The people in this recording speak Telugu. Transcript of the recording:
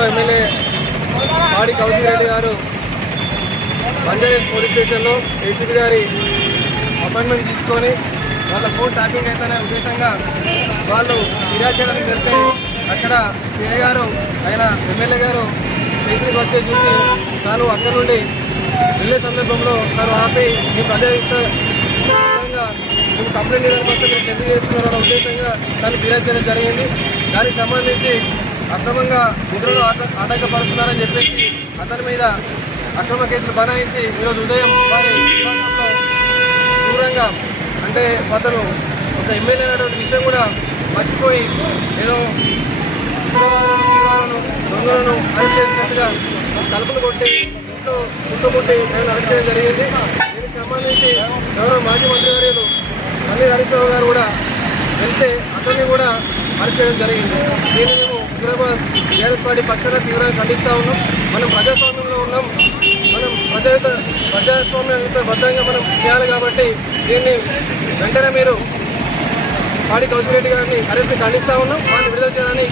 ఎమ్మెల్యే మాడి కౌశిక్ రెడ్డి గారు బంజారేస్ పోలీస్ స్టేషన్లో ఏసీపీ గారి అపాయింట్మెంట్ తీసుకొని వాళ్ళ ఫోన్ ట్యాపింగ్ అయితేనే ఉద్దేశంగా వాళ్ళు ఫిర్యాదు చేయడానికి వెళ్తే అక్కడ సిఐ గారు ఆయన ఎమ్మెల్యే గారు స్టేషన్కి వచ్చి చూసి వాళ్ళు అక్కడ నుండి వెళ్ళే సందర్భంలో తను ఆపి మీ ప్రజాయుక్త విధంగా మేము కంప్లైంట్ ఇవ్వడానికి వస్తే మీరు ఎందుకు చేస్తున్నారన్న ఉద్దేశంగా తను ఫిర్యాదు చేయడం జరిగింది. దానికి సంబంధించి అక్రమంగా నిధులను ఆట- ఆటంకపరుస్తున్నారని చెప్పేసి అతని మీద అక్రమ కేసులు బనాయించి ఈరోజు ఉదయం వారి దూరంగా అంటే అతను ఒక ఎమ్మెల్యే అనేటువంటి విషయం కూడా మర్చిపోయి ఏదో అందులోనూ అరెస్ట్ చేసినట్టుగా తలుపులు కొట్టి ఇంట్లో చుట్టుముట్టి ఆయన అరెస్ట్ చేయడం జరిగింది. దీనికి సంబంధించి ఎవరో మాజీ మంత్రి గారు మళ్ళీ హరీశ్రావు గారు కూడా వెళ్తే అతన్ని కూడా అరెస్ట్ చేయడం జరిగింది. దీన్ని మేము హైదరాబాద్ టీఆర్ఎస్ పార్టీ పక్షాన తీవ్రంగా ఖండిస్తూ ఉన్నాం. మనం ప్రజాస్వామ్యంలో ఉన్నాం. మనం ప్రజాయుత ప్రజాస్వామ్య బద్దంగా మనం చేయాలి కాబట్టి దీన్ని వెంటనే మీరు పాడి కౌశిక్ రెడ్డి గారిని అరెస్ట్ ఖండిస్తూ ఉన్నాం. వారిని విడుదల చేయాలని